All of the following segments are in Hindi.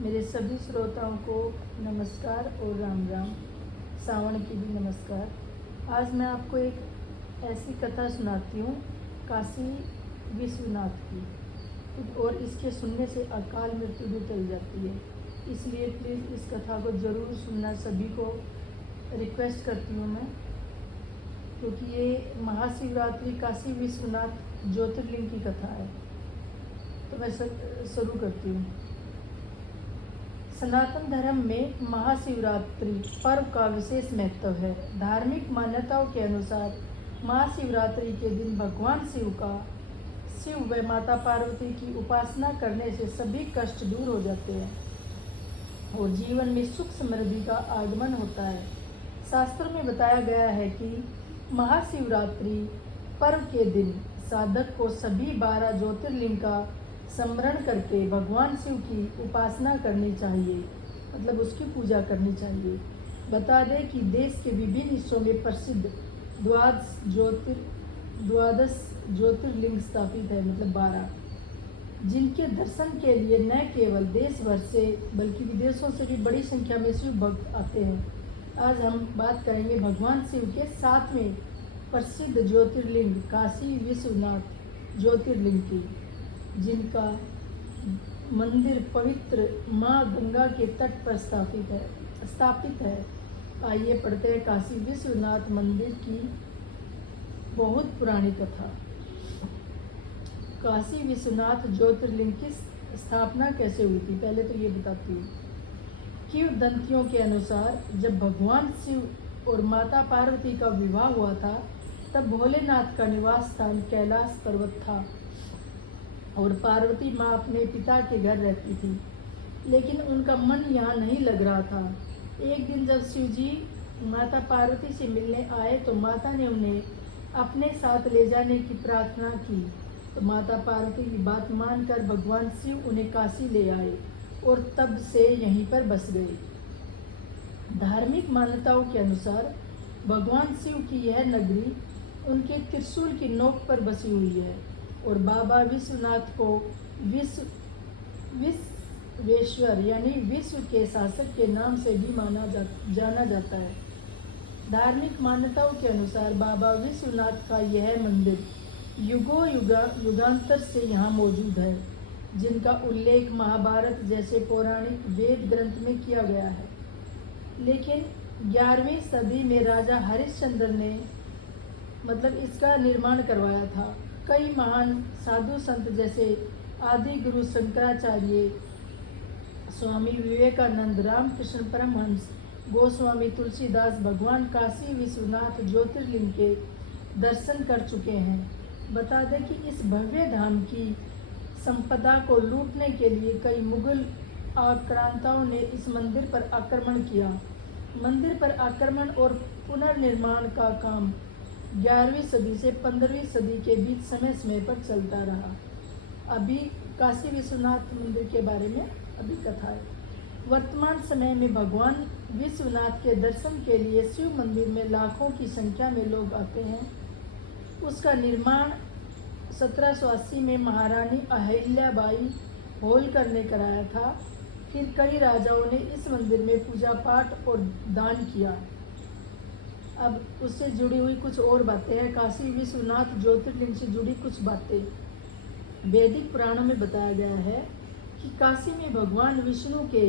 मेरे सभी श्रोताओं को नमस्कार और राम राम। सावन की भी नमस्कार। आज मैं आपको एक ऐसी कथा सुनाती हूँ काशी विश्वनाथ की, और इसके सुनने से अकाल मृत्यु भी टल जाती है। इसलिए प्लीज़ इस कथा को ज़रूर सुनना, सभी को रिक्वेस्ट करती हूँ मैं, क्योंकि ये महाशिवरात्रि काशी विश्वनाथ ज्योतिर्लिंग की कथा है। तो मैं शुरू करती हूँ। सनातन धर्म में महाशिवरात्रि पर्व का विशेष महत्व है। धार्मिक मान्यताओं के अनुसार महाशिवरात्रि के दिन भगवान शिव व माता पार्वती की उपासना करने से सभी कष्ट दूर हो जाते हैं और जीवन में सुख समृद्धि का आगमन होता है। शास्त्रों में बताया गया है कि महाशिवरात्रि पर्व के दिन साधक को सभी 12 ज्योतिर्लिंग का स्मरण करके भगवान शिव की उपासना करनी चाहिए, मतलब उसकी पूजा करनी चाहिए। बता दें कि देश के विभिन्न हिस्सों में प्रसिद्ध द्वादश ज्योतिर्लिंग स्थापित है, मतलब 12, जिनके दर्शन के लिए न केवल देश भर से बल्कि विदेशों से भी बड़ी संख्या में शिव भक्त आते हैं। आज हम बात करेंगे भगवान शिव के 7वें प्रसिद्ध ज्योतिर्लिंग काशी विश्वनाथ ज्योतिर्लिंग की, जिनका मंदिर पवित्र माँ गंगा के तट पर स्थापित है। आइए पढ़ते हैं काशी विश्वनाथ मंदिर की बहुत पुरानी कथा। काशी विश्वनाथ ज्योतिर्लिंग की स्थापना कैसे हुई थी, पहले तो ये बताती हूँ। किंवदंतियों के अनुसार जब भगवान शिव और माता पार्वती का विवाह हुआ था, तब भोलेनाथ का निवास स्थान कैलाश पर्वत था और पार्वती माँ अपने पिता के घर रहती थी, लेकिन उनका मन यहाँ नहीं लग रहा था। एक दिन जब शिव जी माता पार्वती से मिलने आए तो माता ने उन्हें अपने साथ ले जाने की प्रार्थना की, तो माता पार्वती की बात मानकर भगवान शिव उन्हें काशी ले आए और तब से यहीं पर बस गए। धार्मिक मान्यताओं के अनुसार भगवान शिव की यह नगरी उनके त्रिशूल की नोक पर बसी हुई है और बाबा विश्वनाथ को विश्वेश्वर यानी विश्व के शासक के नाम से भी जाना जाता है। धार्मिक मान्यताओं के अनुसार बाबा विश्वनाथ का यह मंदिर युगांतर से यहाँ मौजूद है, जिनका उल्लेख महाभारत जैसे पौराणिक वेद ग्रंथ में किया गया है। लेकिन 11वीं सदी में राजा हरिश्चंद्र ने इसका निर्माण करवाया था। कई महान साधु संत जैसे आदि गुरु शंकराचार्य, स्वामी विवेकानंद, रामकृष्ण परमहंस, गोस्वामी तुलसीदास भगवान काशी विश्वनाथ ज्योतिर्लिंग के दर्शन कर चुके हैं। बता दें कि इस भव्य धाम की संपदा को लूटने के लिए कई मुगल आक्रांताओं ने इस मंदिर पर आक्रमण किया। मंदिर पर आक्रमण और पुनर्निर्माण का काम 11वीं सदी से 15वीं सदी के बीच समय पर चलता रहा। अभी काशी विश्वनाथ मंदिर के बारे में अभी कथा है। वर्तमान समय में भगवान विश्वनाथ के दर्शन के लिए शिव मंदिर में लाखों की संख्या में लोग आते हैं। उसका निर्माण 1780 में महारानी अहिल्याबाई होलकर ने कराया था। फिर कई राजाओं ने इस मंदिर में पूजा पाठ और दान किया। अब उससे जुड़ी हुई कुछ और बातें हैं। काशी विश्वनाथ ज्योतिर्लिंग से जुड़ी कुछ बातें वैदिक पुराणों में बताया गया है कि काशी में भगवान विष्णु के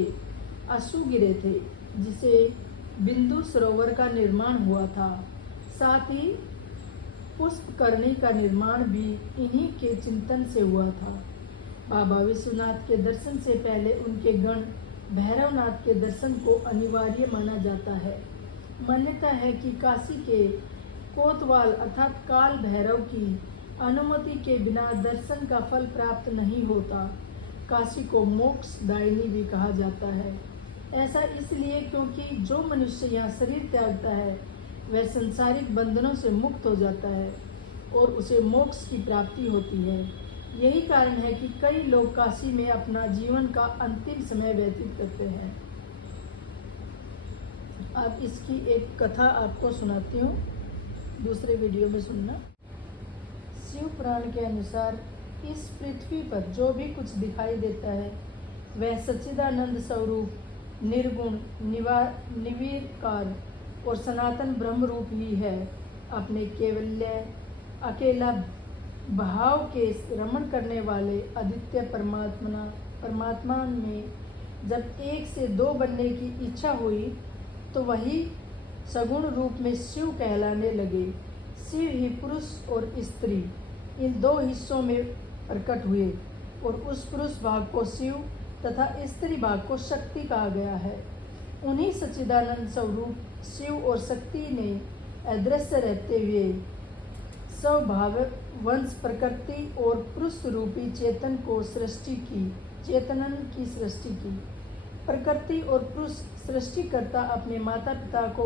अश्रु गिरे थे, जिसे बिंदु सरोवर का निर्माण हुआ था। साथ ही पुष्पकरणी का निर्माण भी इन्हीं के चिंतन से हुआ था। बाबा विश्वनाथ के दर्शन से पहले उनके गण भैरवनाथ के दर्शन को अनिवार्य माना जाता है। मान्यता है कि काशी के कोतवाल अर्थात काल भैरव की अनुमति के बिना दर्शन का फल प्राप्त नहीं होता। काशी को मोक्षदायिनी भी कहा जाता है। ऐसा इसलिए क्योंकि जो मनुष्य यहाँ शरीर त्यागता है वह संसारिक बंधनों से मुक्त हो जाता है और उसे मोक्ष की प्राप्ति होती है। यही कारण है कि कई लोग काशी में अपना जीवन का अंतिम समय व्यतीत करते हैं। अब इसकी एक कथा आपको सुनाती हूँ, दूसरे वीडियो में सुनना। शिव पुराण के अनुसार इस पृथ्वी पर जो भी कुछ दिखाई देता है वह सच्चिदानंद स्वरूप निर्गुण निविकार और सनातन ब्रह्म रूप ही है। अपने केवल्य अकेला भाव के रमण करने वाले आदित्य परमात्मा में जब एक से दो बनने की इच्छा हुई तो वही सगुण रूप में शिव कहलाने लगे। शिव ही पुरुष और स्त्री इन दो हिस्सों में प्रकट हुए और उस पुरुष भाग को शिव तथा स्त्री भाग को शक्ति कहा गया है। उन्हीं सच्चिदानंद स्वरूप शिव और शक्ति ने अदृश्य रहते हुए स्वभाव वंश प्रकृति और पुरुष रूपी चेतन की सृष्टि की। प्रकृति और पुरुष सृष्टिकर्ता अपने माता पिता को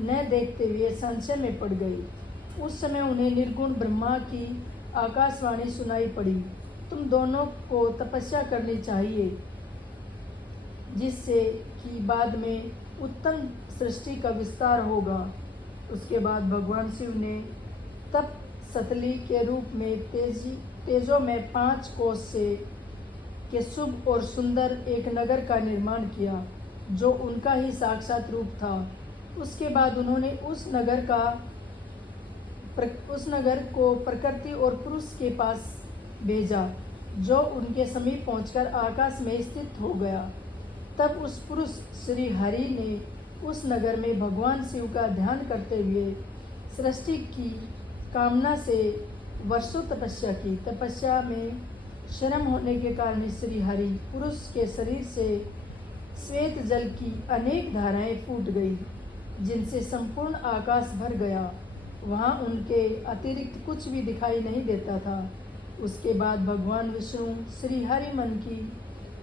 न देखते हुए संशय में पड़ गई। उस समय उन्हें निर्गुण ब्रह्मा की आकाशवाणी सुनाई पड़ी, तुम दोनों को तपस्या करनी चाहिए, जिससे कि बाद में उत्तम सृष्टि का विस्तार होगा। उसके बाद भगवान शिव ने तप सतली के रूप में तेजों में 5 कोस से के शुभ और सुंदर एक नगर का निर्माण किया, जो उनका ही साक्षात रूप था। उसके बाद उन्होंने उस नगर को प्रकृति और पुरुष के पास भेजा, जो उनके समीप पहुंचकर आकाश में स्थित हो गया। तब उस पुरुष श्री हरि ने उस नगर में भगवान शिव का ध्यान करते हुए सृष्टि की कामना से वर्षों तपस्या की। तपस्या में श्रम होने के कारण श्री हरि पुरुष के शरीर से श्वेत जल की अनेक धाराएं फूट गई, जिनसे संपूर्ण आकाश भर गया। वहां उनके अतिरिक्त कुछ भी दिखाई नहीं देता था। उसके बाद भगवान विष्णु श्री हरि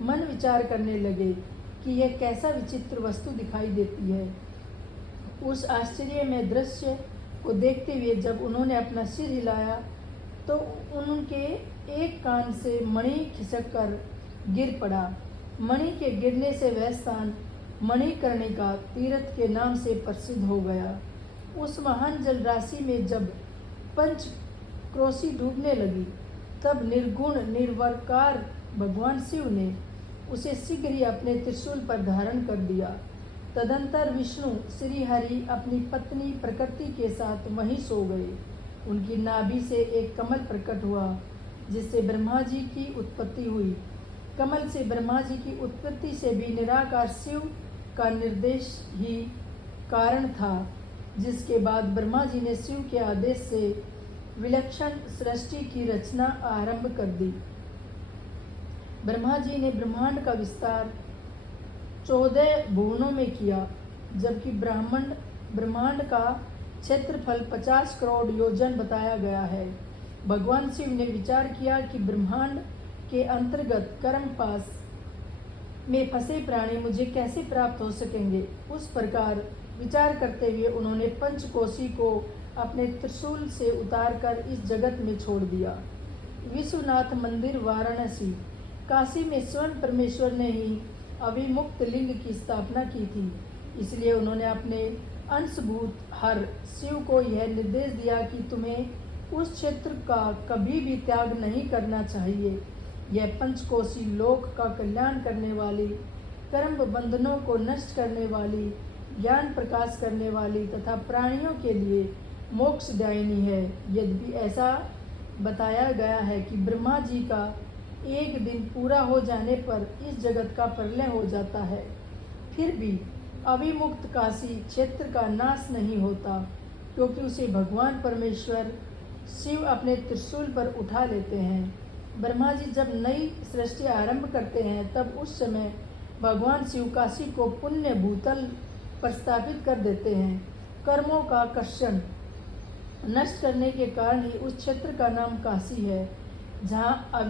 मन विचार करने लगे कि यह कैसा विचित्र वस्तु दिखाई देती है। उस आश्चर्य में दृश्य को देखते हुए जब उन्होंने अपना सिर हिलाया तो उनके एक कान से मणि खिसक कर गिर पड़ा। मणि के गिरने से वह स्थान मणिकर्णिका तीर्थ के नाम से प्रसिद्ध हो गया। उस महान जल राशि में जब पंचक्रोशी डूबने लगी, तब निर्गुण निर्वकार भगवान शिव ने उसे शीघ्र ही अपने त्रिशूल पर धारण कर दिया। तदंतर विष्णु श्री हरि अपनी पत्नी प्रकृति के साथ वहीं सो गए। उनकी नाभि से एक कमल प्रकट हुआ, जिससे ब्रह्मा जी की उत्पत्ति हुई। कमल से ब्रह्मा जी की उत्पत्ति से भी निराकार शिव का निर्देश ही कारण था, जिसके बाद ब्रह्मा जी ने शिव के आदेश से विलक्षण सृष्टि की रचना आरंभ कर दी। ब्रह्मा जी ने ब्रह्मांड का विस्तार 14 भुवनों में किया, जबकि ब्रह्मांड का क्षेत्रफल 50 करोड़ योजन बताया गया है। भगवान शिव ने विचार किया कि ब्रह्मांड के अंतर्गत कर्मपास में फंसे प्राणी मुझे कैसे प्राप्त हो सकेंगे। उस प्रकार विचार करते हुए उन्होंने पंचकोशी को अपने त्रिशूल से उतारकर इस जगत में छोड़ दिया। विश्वनाथ मंदिर वाराणसी, काशी में स्वयं परमेश्वर ने ही अभिमुक्त लिंग की स्थापना की थी, इसलिए उन्होंने अपने अंशभूत हर शिव को यह निर्देश दिया कि तुम्हें उस क्षेत्र का कभी भी त्याग नहीं करना चाहिए। यह पंचकोशी लोक का कल्याण करने वाली, कर्म बंधनों को नष्ट करने वाली, ज्ञान प्रकाश करने वाली तथा प्राणियों के लिए मोक्षदायिनी है। यद्यपि ऐसा बताया गया है कि ब्रह्मा जी का एक दिन पूरा हो जाने पर इस जगत का प्रलय हो जाता है, फिर भी अविमुक्त काशी क्षेत्र का नाश नहीं होता, क्योंकि उसे भगवान परमेश्वर शिव अपने त्रिशूल पर उठा लेते हैं। ब्रह्मा जी जब नई सृष्टि आरंभ करते हैं, तब उस समय भगवान शिव काशी को पुण्य भूतल पर स्थापित कर देते हैं। कर्मों का कर्षण नष्ट करने के कारण ही उस क्षेत्र का नाम काशी है, जहाँ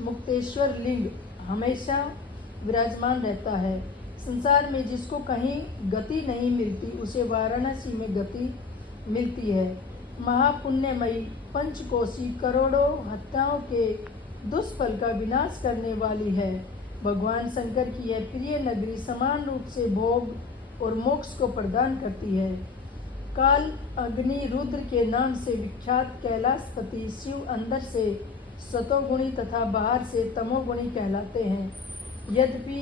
मुक्तेश्वर लिंग हमेशा विराजमान रहता है। संसार में जिसको कहीं गति नहीं मिलती, उसे वाराणसी में गति मिलती है। महापुण्यमयी पंचकोशी करोड़ों हत्याओं के दुष्फल का विनाश करने वाली है। भगवान शंकर की यह प्रिय नगरी समान रूप से भोग और मोक्ष को प्रदान करती है। काल अग्नि रुद्र के नाम से विख्यात कैलाशपति शिव अंदर से सतोगुणी तथा बाहर से तमोगुणी कहलाते हैं। यद्यपि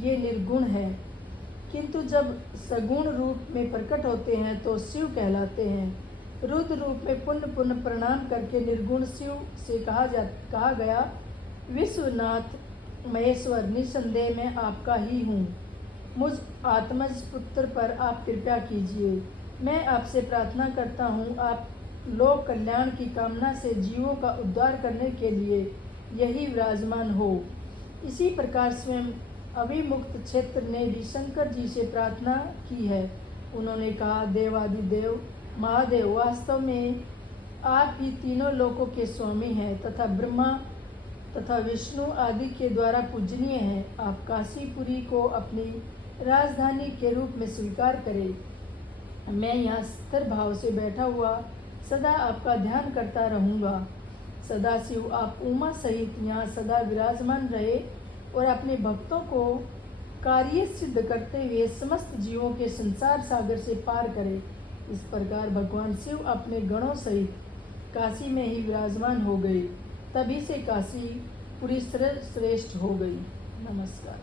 ये निर्गुण है, किंतु जब सगुण रूप में प्रकट होते हैं तो शिव कहलाते हैं। रुद्र रूप में पुण्य पुण्य प्रणाम करके निर्गुण शिव से कहा गया, विश्वनाथ महेश्वर, निसंदेह मैं आपका ही हूँ। मुझ आत्मज पुत्र पर आप कृपा कीजिए। मैं आपसे प्रार्थना करता हूँ, आप लोक कल्याण की कामना से जीवों का उद्धार करने के लिए यही विराजमान हो। इसी प्रकार स्वयं अभिमुक्त क्षेत्र ने भी शंकर जी से प्रार्थना की है। उन्होंने कहा, देवादिदेव महादेव, वास्तव में आप ही तीनों लोकों के स्वामी हैं तथा ब्रह्मा तथा विष्णु आदि के द्वारा पूजनीय हैं। आप काशीपुरी को अपनी राजधानी के रूप में स्वीकार करें। मैं यहाँ स्थिर भाव से बैठा हुआ सदा आपका ध्यान करता रहूँगा। सदाशिव आप उमा सहित यहाँ सदा विराजमान रहे और अपने भक्तों को कार्य सिद्ध करते हुए समस्त जीवों के संसार सागर से पार करें। इस प्रकार भगवान शिव अपने गणों सहित काशी में ही विराजमान हो गए। तभी से काशी पूरी श्रेष्ठ हो गई। नमस्कार।